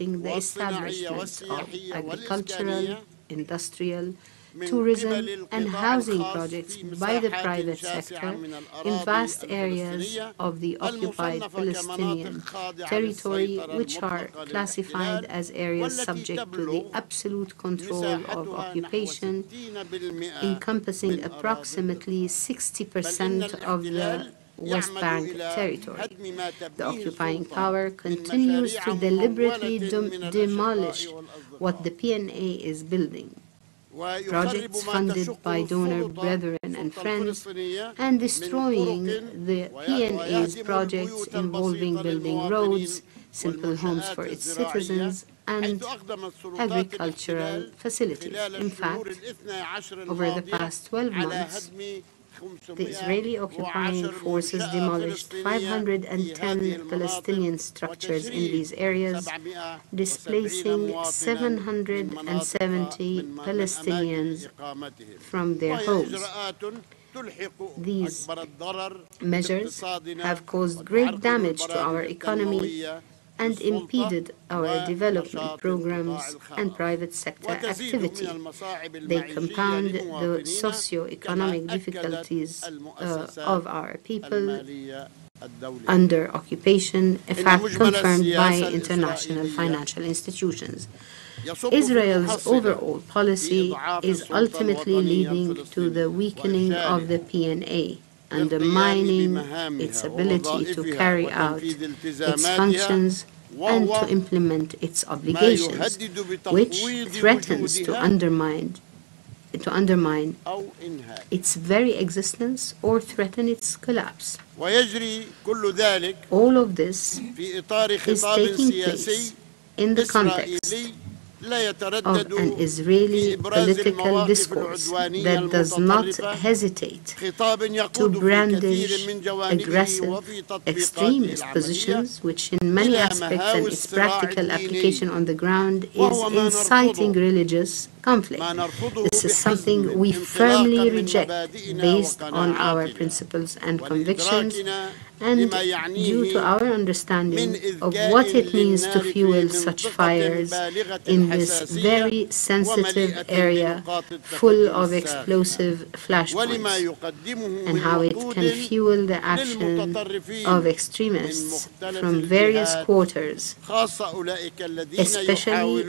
supporting the establishment of agricultural, industrial, tourism, and housing projects by the private sector in vast areas of the occupied Palestinian territory, which are classified as areas subject to the absolute control of occupation, encompassing approximately 60% of the West Bank territory. The occupying power continues to deliberately demolish what the PNA is building. Projects funded by donor brethren and friends, and destroying the PNA's projects involving building roads, simple homes for its citizens, and agricultural facilities. In fact, over the past 12 months, the Israeli occupying forces demolished 510 Palestinian structures in these areas, displacing 770 Palestinians from their homes. These measures have caused great damage to our economy and impeded our development programs and private sector activity. They compound the socio-economic difficulties of our people under occupation, a fact confirmed by international financial institutions. Israel's overall policy is ultimately leading to the weakening of the PNA, undermining its ability to carry out its functions and to implement its obligations, which threatens to undermine its very existence or threaten its collapse. All of this is taking place in the context of an Israeli political discourse that does not hesitate to brandish aggressive, extremist positions, which in many aspects and its practical application on the ground is inciting religious conflict. This is something we firmly reject based on our principles and convictions, and due to our understanding of what it means to fuel such fires in this very sensitive area full of explosive flashpoints, and how it can fuel the action of extremists from various quarters, especially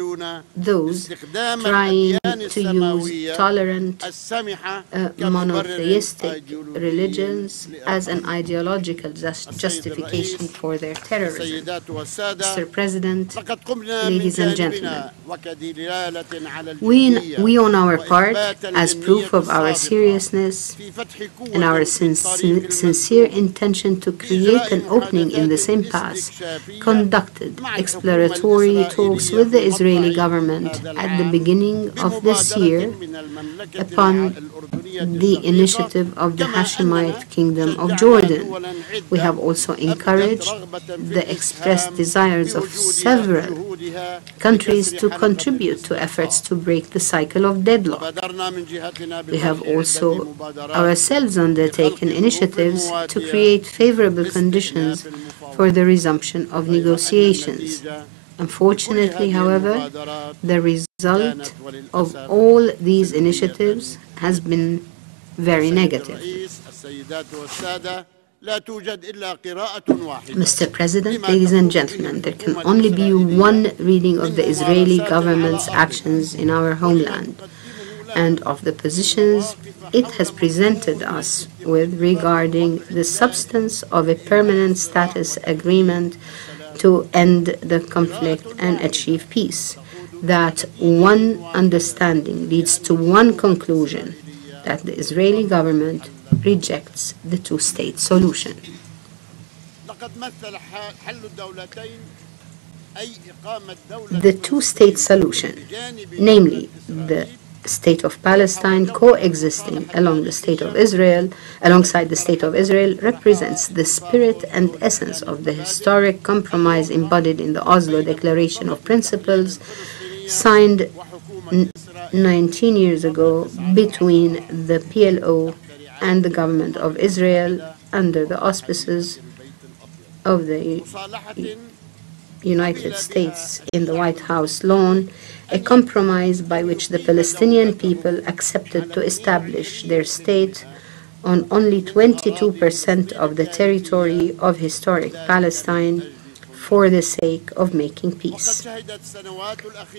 those trying to use tolerant monotheistic religions as an ideological justification for their terrorism. Mr. President, ladies and gentlemen, we on our part, as proof of our seriousness and our sincere intention to create an opening in the same path, conducted exploratory talks with the Israeli government at the beginning of this year upon the initiative of the Hashemite Kingdom of Jordan. We have also encouraged the expressed desires of several countries to contribute to efforts to break the cycle of deadlock. We have also ourselves undertaken initiatives to create favorable conditions for the resumption of negotiations. Unfortunately, however, the result of all these initiatives has been very negative. Mr. President, ladies and gentlemen, there can only be one reading of the Israeli government's actions in our homeland and of the positions it has presented us with regarding the substance of a permanent status agreement to end the conflict and achieve peace. That one understanding leads to one conclusion, that the Israeli government rejects the two-state solution. The two-state solution, namely the State of Palestine coexisting alongside the State of Israel, represents the spirit and essence of the historic compromise embodied in the Oslo Declaration of Principles, signed 19 years ago between the PLO and the government of Israel under the auspices of the United States in the White House lawn, a compromise by which the Palestinian people accepted to establish their state on only 22% of the territory of historic Palestine for the sake of making peace.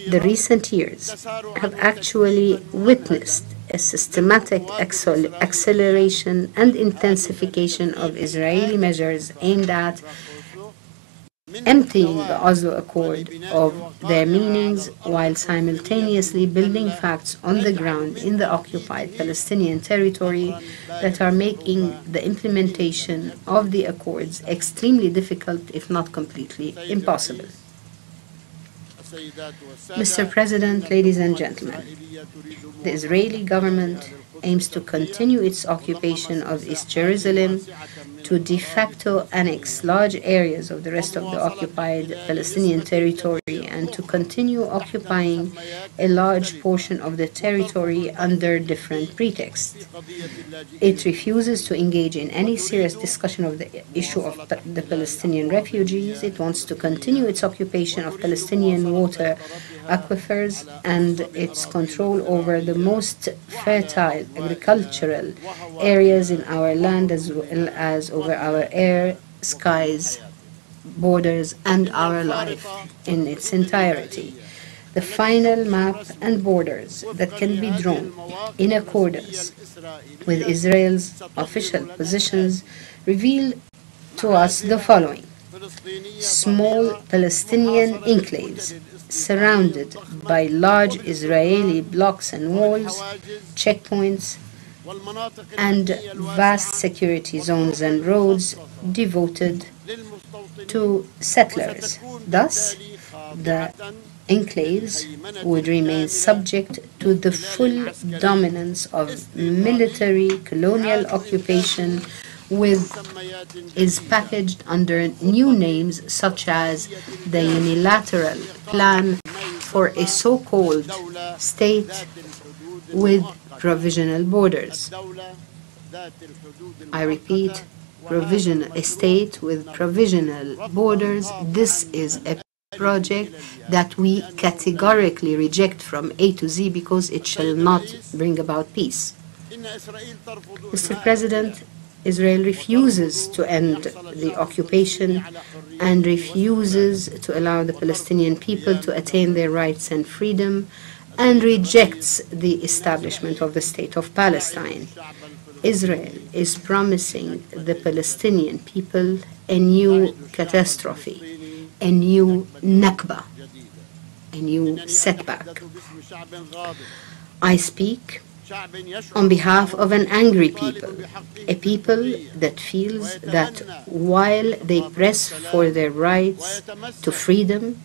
The recent years have actually witnessed a systematic acceleration and intensification of Israeli measures aimed at emptying the Oslo Accord of their meanings while simultaneously building facts on the ground in the occupied Palestinian territory that are making the implementation of the accords extremely difficult, if not completely impossible. Mr. President, ladies and gentlemen, the Israeli government aims to continue its occupation of East Jerusalem, to de facto annex large areas of the rest of the occupied Palestinian territory, and to continue occupying a large portion of the territory under different pretexts. It refuses to engage in any serious discussion of the issue of the Palestinian refugees. It wants to continue its occupation of Palestinian water aquifers and its control over the most fertile agricultural areas in our land, as well as over our air, skies, borders, and our life in its entirety. The final map and borders that can be drawn in accordance with Israel's official positions reveal to us the following: small Palestinian enclaves surrounded by large Israeli blocks and walls, checkpoints, and vast security zones and roads devoted to settlers. Thus, the enclaves would remain subject to the full dominance of military colonial occupation, is packaged under new names such as the Unilateral Plan for a so-called state with provisional borders. I repeat, a state with provisional borders. This is a project that we categorically reject from A to Z because it shall not bring about peace. Mr. President, Israel refuses to end the occupation and refuses to allow the Palestinian people to attain their rights and freedom, and rejects the establishment of the State of Palestine. Israel is promising the Palestinian people a new catastrophe, a new Nakba, a new setback. I speak on behalf of an angry people, a people that feels that while they press for their rights to freedom,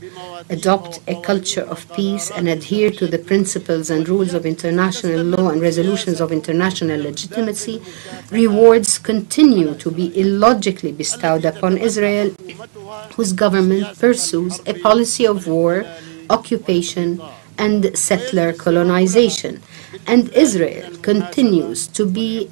adopt a culture of peace, and adhere to the principles and rules of international law and resolutions of international legitimacy, rewards continue to be illogically bestowed upon Israel, whose government pursues a policy of war, occupation, and settler colonization. And Israel continues to be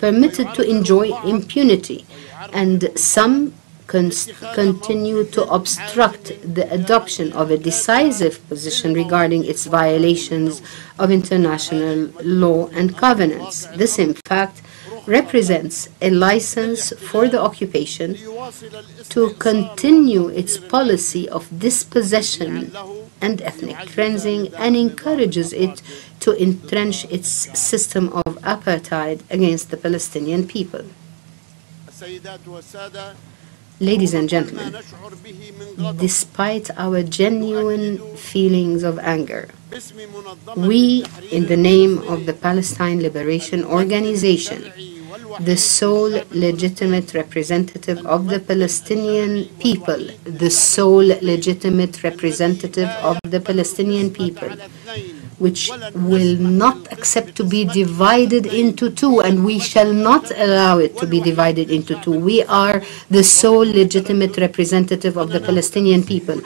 permitted to enjoy impunity, and some continue to obstruct the adoption of a decisive position regarding its violations of international law and covenants. This, in fact, represents a license for the occupation to continue its policy of dispossession and ethnic cleansing, and encourages it to entrench its system of apartheid against the Palestinian people. Ladies and gentlemen, despite our genuine feelings of anger, we, in the name of the Palestine Liberation Organization, the sole legitimate representative of the Palestinian people, the sole legitimate representative of the Palestinian people, which will not accept to be divided into two, and we shall not allow it to be divided into two. We are the sole legitimate representative of the Palestinian people.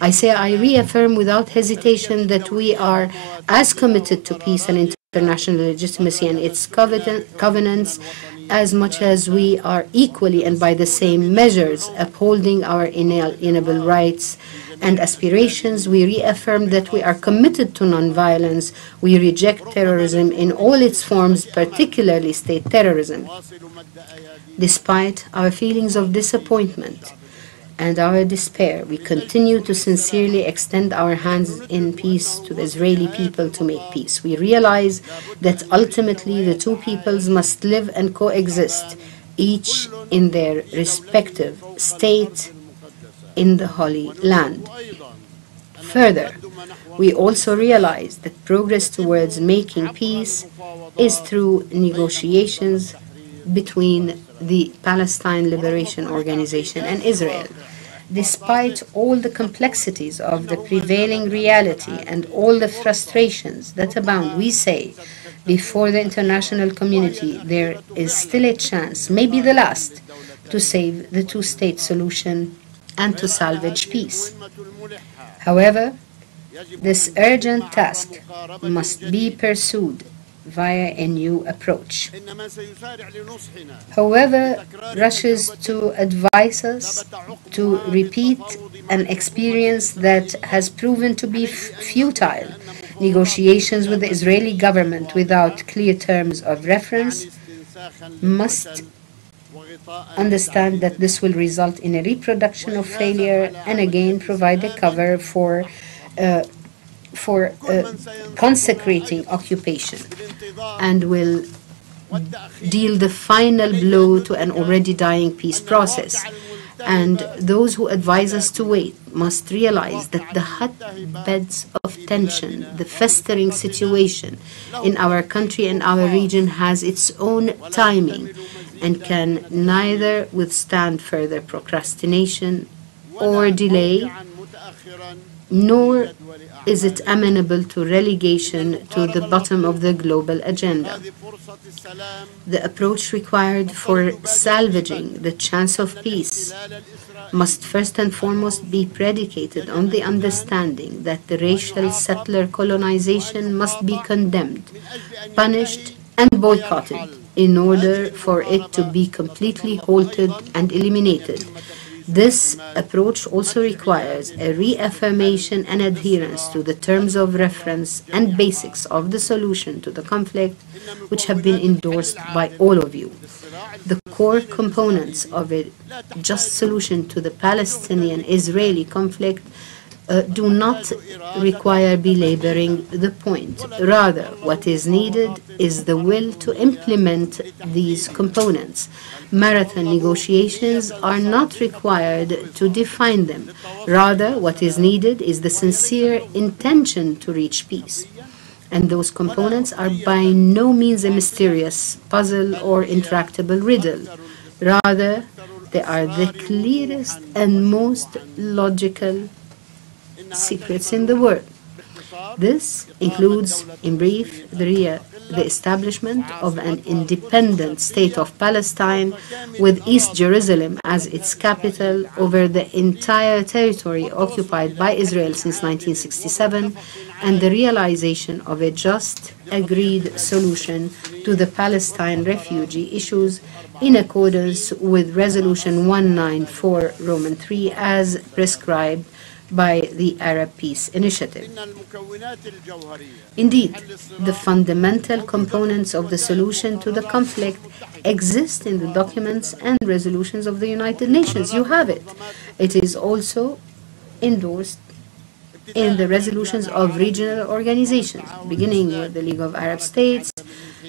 I reaffirm without hesitation that we are as committed to peace and international legitimacy and its covenants as much as we are equally and by the same measures upholding our inalienable rights and aspirations, we reaffirm that we are committed to nonviolence. We reject terrorism in all its forms, particularly state terrorism. Despite our feelings of disappointment and our despair, we continue to sincerely extend our hands in peace to the Israeli people to make peace. We realize that ultimately the two peoples must live and coexist, each in their respective state in the Holy Land. Further, we also realize that progress towards making peace is through negotiations between the Palestine Liberation Organization and Israel. Despite all the complexities of the prevailing reality and all the frustrations that abound, we say, before the international community, there is still a chance, maybe the last, to save the two-state solution and to salvage peace. However, this urgent task must be pursued via a new approach. Whoever rushes to advise us to repeat an experience that has proven to be futile, negotiations with the Israeli government without clear terms of reference, must understand that this will result in a reproduction of failure and again provide a cover for consecrating occupation and will deal the final blow to an already dying peace process. And those who advise us to wait must realize that the hotbeds of tension, the festering situation in our country and our region has its own timing and can neither withstand further procrastination or delay, nor is it amenable to relegation to the bottom of the global agenda. The approach required for salvaging the chance of peace must first and foremost be predicated on the understanding that the racial settler colonization must be condemned, punished, and boycotted in order for it to be completely halted and eliminated. This approach also requires a reaffirmation and adherence to the terms of reference and basics of the solution to the conflict, which have been endorsed by all of you. The core components of a just solution to the Palestinian-Israeli conflict do not require belaboring the point. Rather, what is needed is the will to implement these components. Marathon negotiations are not required to define them. Rather, what is needed is the sincere intention to reach peace. And those components are by no means a mysterious puzzle or intractable riddle. Rather, they are the clearest and most logical secrets in the world. This includes, in brief, the establishment of an independent state of Palestine with East Jerusalem as its capital over the entire territory occupied by Israel since 1967, and the realization of a just, agreed solution to the Palestine refugee issues in accordance with Resolution 194 Roman 3 as prescribed by the Arab Peace Initiative. Indeed, the fundamental components of the solution to the conflict exist in the documents and resolutions of the United Nations. You have it. It is also endorsed in the resolutions of regional organizations, beginning with the League of Arab States,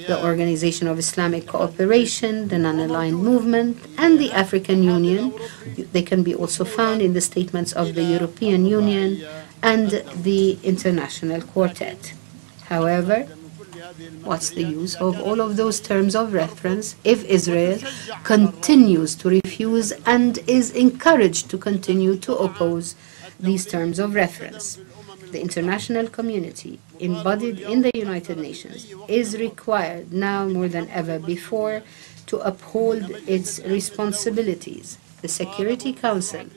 the Organization of Islamic Cooperation, the Non-Aligned Movement, and the African Union. They can be also found in the statements of the European Union and the International Quartet. However, what's the use of all of those terms of reference if Israel continues to refuse and is encouraged to continue to oppose these terms of reference? The international community, embodied in the United Nations, is required now more than ever before to uphold its responsibilities. The Security Council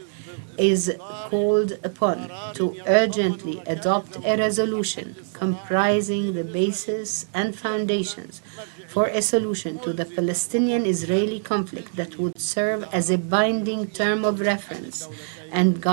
is called upon to urgently adopt a resolution comprising the basis and foundations for a solution to the Palestinian-Israeli conflict that would serve as a binding term of reference and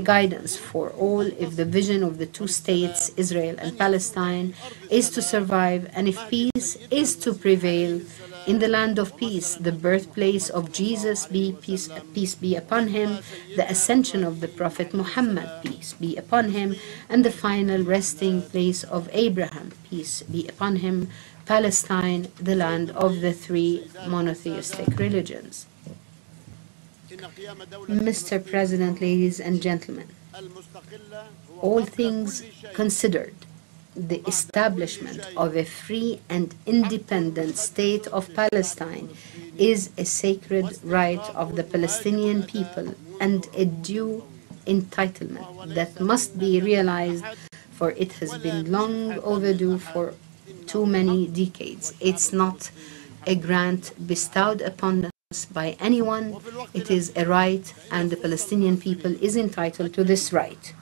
a guidance for all if the vision of the two states, Israel and Palestine, is to survive and if peace is to prevail in the land of peace, the birthplace of Jesus, peace be upon him, the ascension of the Prophet Muhammad, peace be upon him, and the final resting place of Abraham, peace be upon him, Palestine, the land of the three monotheistic religions. Mr. President, ladies and gentlemen, all things considered, the establishment of a free and independent state of Palestine is a sacred right of the Palestinian people and a due entitlement that must be realized, for it has been long overdue for too many decades. It's not a grant bestowed upon us by anyone. It is a right, and the Palestinian people is entitled to this right.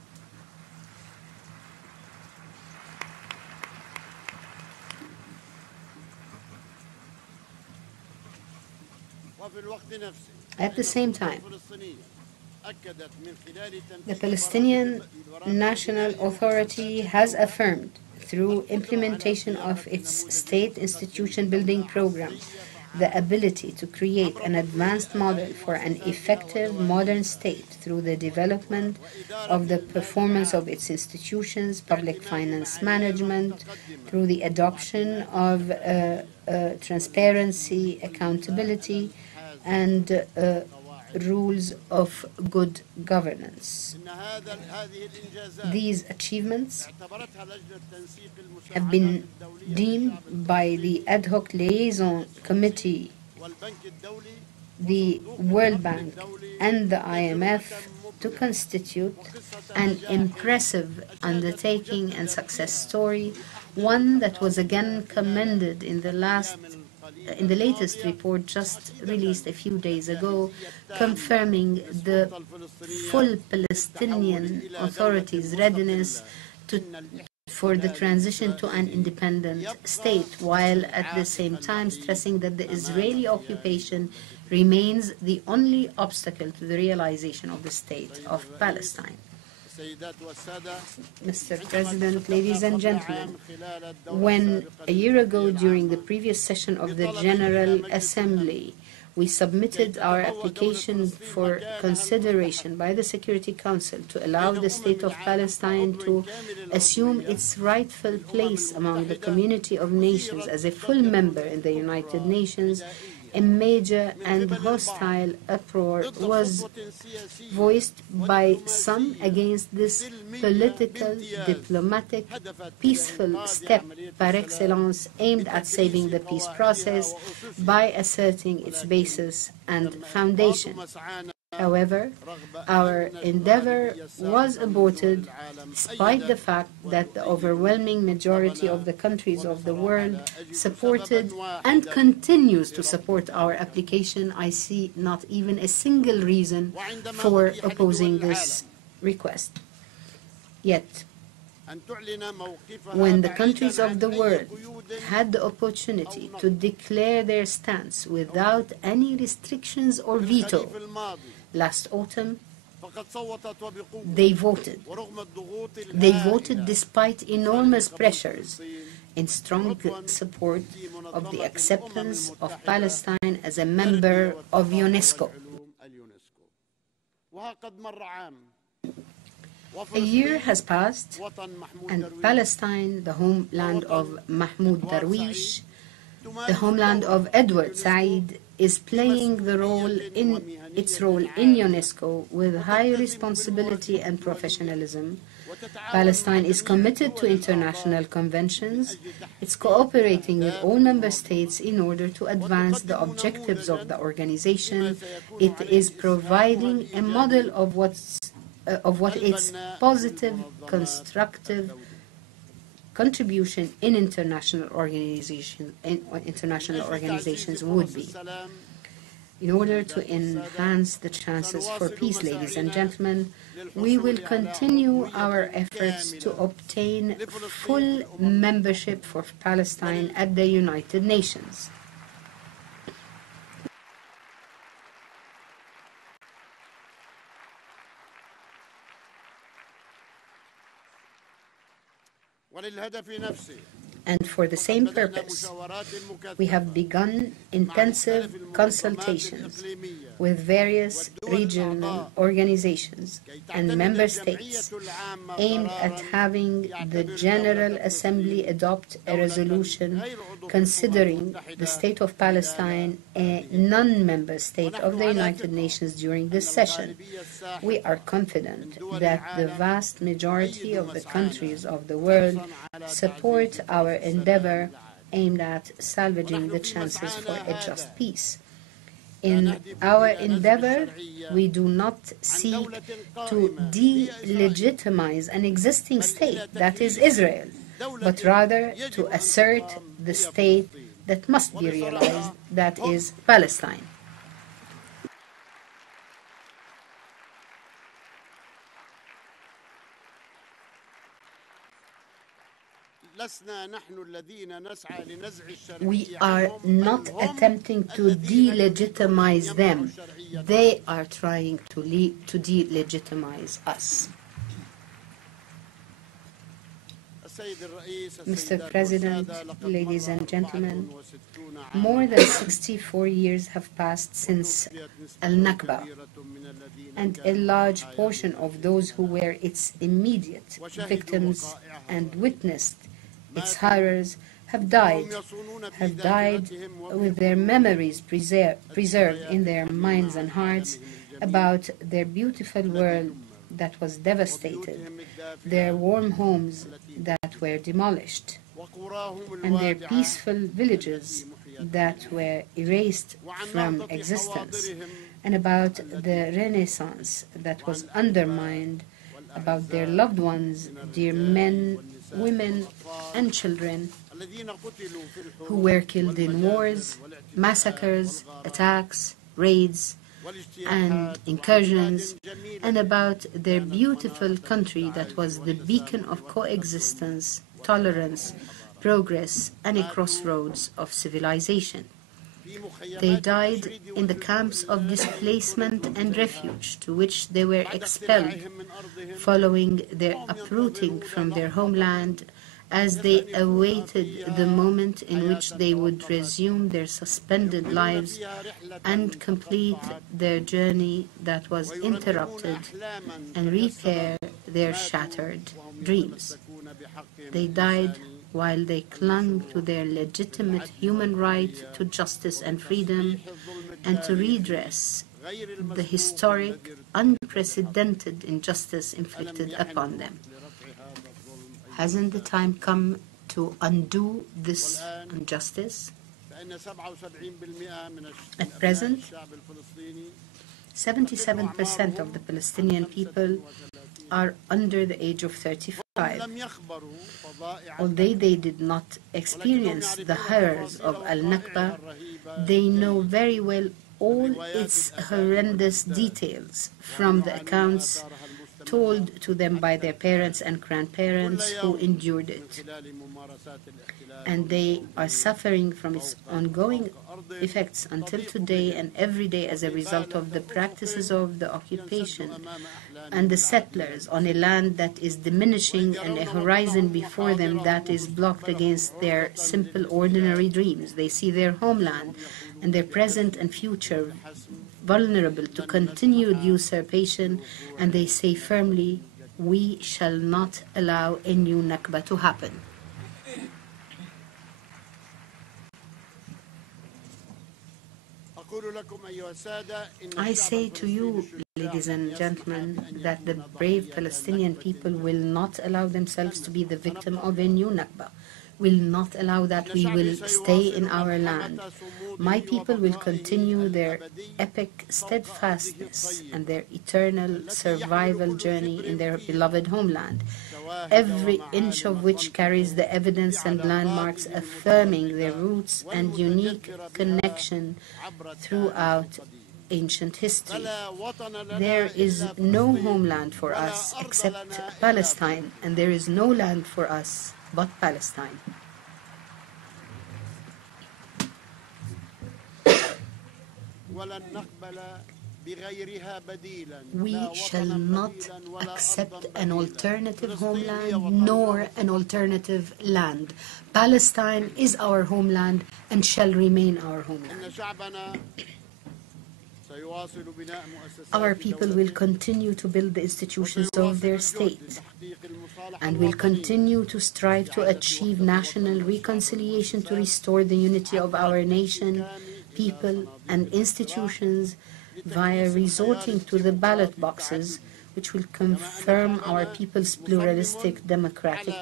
At the same time, the Palestinian National Authority has affirmed, through implementation of its state institution building program, the ability to create an advanced model for an effective modern state through the development of the performance of its institutions, public finance management, through the adoption of transparency, accountability, and rules of good governance. These achievements have been deemed by the Ad hoc Liaison Committee, the World Bank, and the IMF to constitute an impressive undertaking and success story, one that was again commended in the latest report just released a few days ago, confirming the full Palestinian Authority's readiness for the transition to an independent state, while at the same time stressing that the Israeli occupation remains the only obstacle to the realization of the state of Palestine. Mr. President, ladies and gentlemen, when a year ago during the previous session of the General Assembly, we submitted our application for consideration by the Security Council to allow the State of Palestine to assume its rightful place among the community of nations as a full member in the United Nations, a major and hostile uproar was voiced by some against this political, diplomatic, peaceful step par excellence aimed at saving the peace process by asserting its basis and foundation. However, our endeavor was aborted despite the fact that the overwhelming majority of the countries of the world supported and continues to support our application. I see not even a single reason for opposing this request. Yet, when the countries of the world had the opportunity to declare their stance without any restrictions or veto, last autumn, they voted. They voted despite enormous pressures in strong support of the acceptance of Palestine as a member of UNESCO. A year has passed, and Palestine, the homeland of Mahmoud Darwish, the homeland of Edward Said, is playing its role in UNESCO with high responsibility and professionalism. Palestine is committed to international conventions. It's cooperating with all member states in order to advance the objectives of the organization. It is providing a model of what its positive, constructive contribution in international organizations would be. In order to enhance the chances for peace, ladies and gentlemen, we will continue our efforts to obtain full membership for Palestine at the United Nations. And for the same purpose, we have begun intensive consultations with various regional organizations and member states aimed at having the General Assembly adopt a resolution considering the state of Palestine a non-member state of the United Nations during this session. We are confident that the vast majority of the countries of the world support our endeavor aimed at salvaging the chances for a just peace. In our endeavor, we do not seek to delegitimize an existing state, that is Israel, but rather to assert the state that must be realized, that is Palestine. We are not attempting to delegitimize them. They are trying to delegitimize us. Mr. President, ladies and gentlemen, more than 64 years have passed since Al-Nakba, and a large portion of those who were its immediate victims and witnessed its horrors have died with their memories preserved in their minds and hearts about their beautiful world that was devastated, their warm homes that were demolished, and their peaceful villages that were erased from existence, and about the Renaissance that was undermined, about their loved ones, dear men, women, and children who were killed in wars, massacres, attacks, raids, and incursions, and about their beautiful country that was the beacon of coexistence, tolerance, progress, and a crossroads of civilization. They died in the camps of displacement and refuge to which they were expelled following their uprooting from their homeland, as they awaited the moment in which they would resume their suspended lives and complete their journey that was interrupted and repair their shattered dreams. They died while they clung to their legitimate human right to justice and freedom and to redress the historic, unprecedented injustice inflicted upon them. Hasn't the time come to undo this injustice? At present, 77% of the Palestinian people are under the age of 35. Although they did not experience the horrors of Al-Nakba, they know very well all its horrendous details from the accounts told to them by their parents and grandparents who endured it. And they are suffering from its ongoing effects until today and every day as a result of the practices of the occupation and the settlers on a land that is diminishing and a horizon before them that is blocked against their simple, ordinary dreams. They see their homeland and their present and future vulnerable to continued usurpation, and they say firmly, we shall not allow a new Nakba to happen. I say to you, ladies and gentlemen, that the brave Palestinian people will not allow themselves to be the victim of a new Nakba. will not allow that. We will stay in our land. My people will continue their epic steadfastness and their eternal survival journey in their beloved homeland, every inch of which carries the evidence and landmarks affirming their roots and unique connection throughout ancient history. There is no homeland for us except Palestine, and there is no land for us but Palestine. We shall not accept an alternative homeland nor an alternative land. Palestine is our homeland and shall remain our homeland. Our people will continue to build the institutions of their state and will continue to strive to achieve national reconciliation to restore the unity of our nation, people, and institutions via resorting to the ballot boxes, which will confirm our people's pluralistic democratic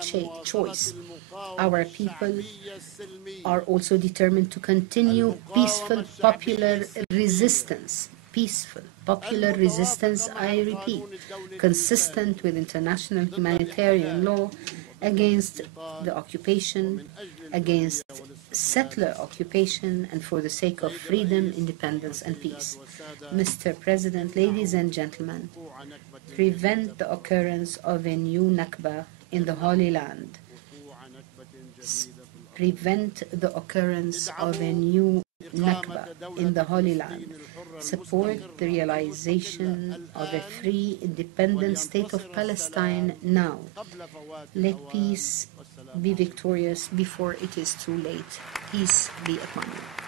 choice. Our people are also determined to continue peaceful popular resistance. Peaceful popular resistance, I repeat, consistent with international humanitarian law against the occupation, against settler occupation, and for the sake of freedom, independence, and peace. Mr. President, ladies and gentlemen, prevent the occurrence of a new Nakba in the Holy Land. Prevent the occurrence of a new Nakba in the Holy Land. Support the realization of a free, independent state of Palestine now. Let peace be victorious before it is too late. Peace be upon you.